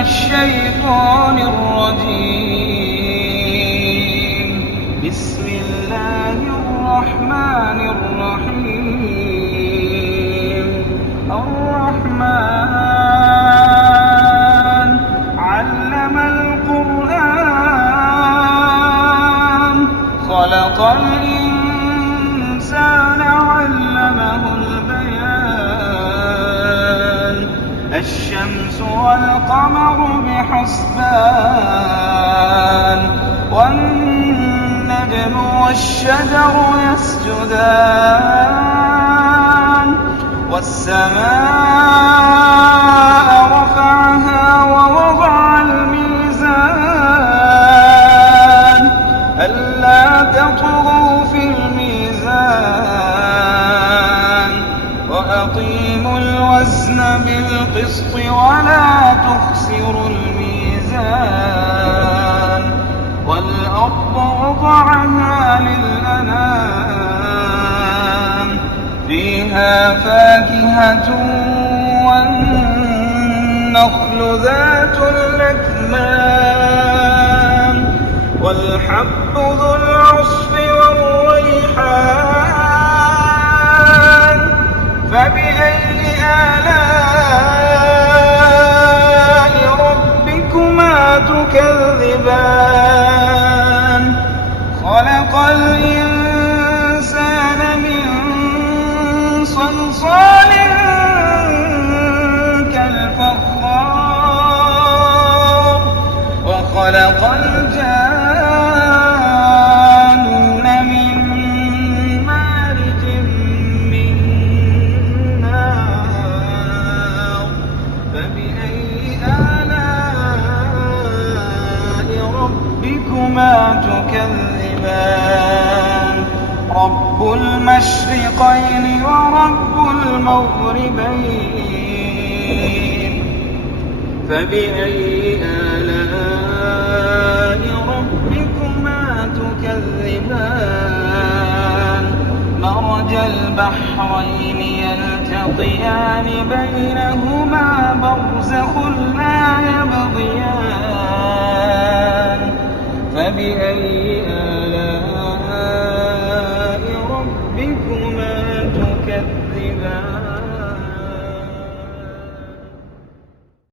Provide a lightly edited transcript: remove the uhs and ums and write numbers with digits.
الشيطان الرجيم. بسم الله الرحمن الرحيم. الرحمن علم القرآن خلق الإنسان علمه البيان. الشمس والقمر بحسبان والنجم والشجر يسجدان. والسماء رفعها ووضع الميزان ألا تطغوا في الميزان وأقيموا الوزن بالقسط ولا تخسروا الميزان. والأرض وضعها للأنام فيها فاكهة والنخل ذات الأكمام والحب ذو العصف والريحان. فبأي آلاء ربكما تكذبان. خلق الإنسان من صلصال كالفخار وخلق الجن من مارج من نار. فبأي آلاء ربكما تكذبان. رب المشرقين ورب المغربين. فبأي آلاء ربكما تكذبان. مرج البحرين يلتقيان بينهما برزخ لا يبغيان. فبأي